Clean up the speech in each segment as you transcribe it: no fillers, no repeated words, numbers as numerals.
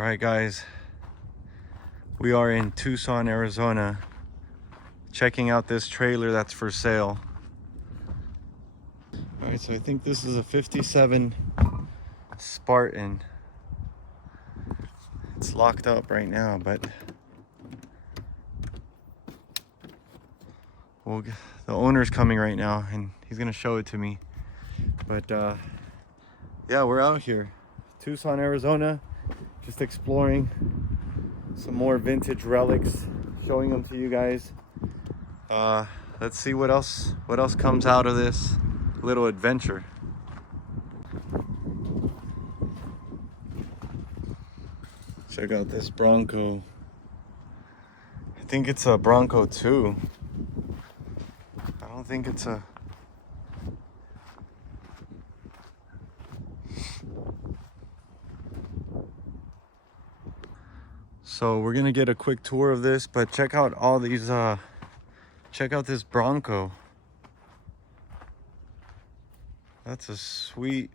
All right, guys, we are in Tucson, Arizona, checking out this trailer that's for sale. All right, so I think this is a 57 Spartan. It's locked up right now, but the owner's coming right now and he's gonna show it to me. But yeah, we're out here, Tucson, Arizona, just exploring some more vintage relics, showing them to you guys. Let's see what else comes out of this little adventure. Check out this Bronco. I think it's a Bronco 2. I don't think it's a... So we're gonna get a quick tour of this, but check out all these, check out this Bronco. That's a sweet,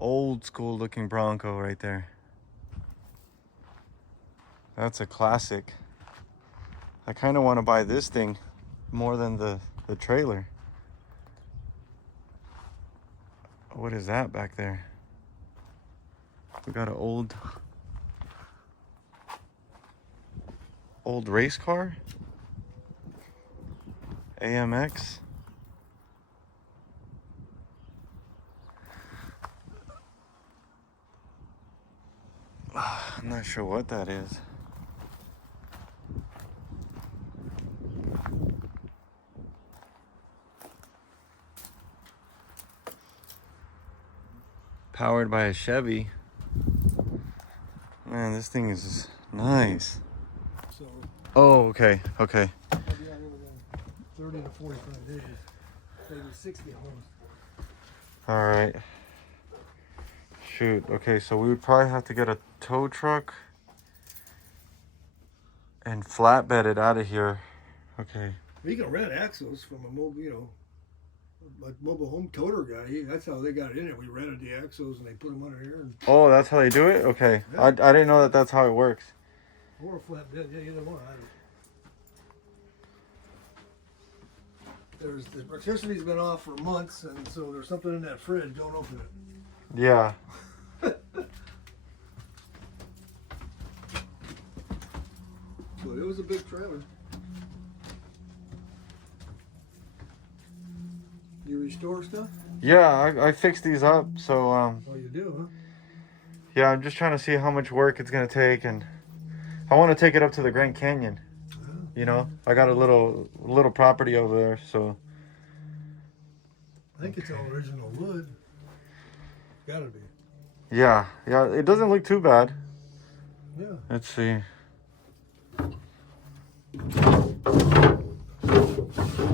old school looking Bronco right there. That's a classic. I kind of want to buy this thing more than the trailer. What is that back there? We got an old race car. AMX. I'm not sure what that is. Powered by a Chevy. Man, this thing is nice. So, oh, okay. I'll be out here within 30 to 45 days. Maybe 60 homes. All right. Shoot. Okay, so we would probably have to get a tow truck and flatbed it out of here. Okay. You can rent axles from a mobile, a mobile home toter guy. That's how they got it in it. We rented the axles and they put them under here. And, Oh, that's how they do it? Okay. Yeah. I didn't know that that's how it works. or a flatbed, yeah, either one. The electricity's been off for months, and so there's something in that fridge. Don't open it. Yeah. But it was a big trailer. You restore stuff? Yeah, I fixed these up, so Oh, you do, huh? yeah, I'm just trying to see how much work it's gonna take, and I want to take it up to the Grand Canyon. You know, I got a little property over there, so I think it's all original wood. Gotta be. yeah, it doesn't look too bad. Yeah. Let's see.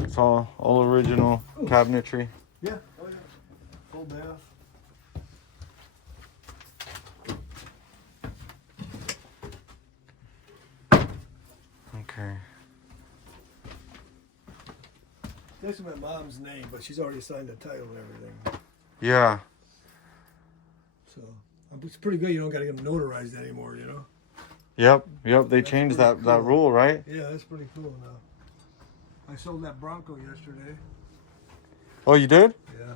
It's all original cabinetry. Yeah. Oh, yeah. Full bath. Okay. This is my mom's name, but she's already signed the title and everything. Yeah. So it's pretty good. You don't got to get them notarized anymore, you know. Yep. They changed that cool. rule, right? Yeah, that's pretty cool now. I sold that Bronco yesterday. Oh, you did? Yeah.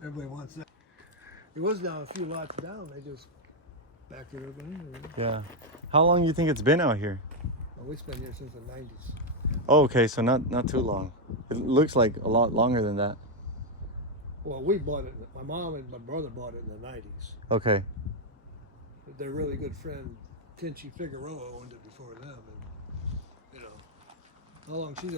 Everybody wants that. It was down a few lots down. They just backed it up in. Yeah. How long you think it's been out here? Oh, it's been here since the 90s. Oh, okay, so not too long. It looks like a lot longer than that. Well, we bought it. My mom and my brother bought it in the 90s. Okay. Their really good friend, Tinchy Figueroa, owned it before them. And, you know, how long she's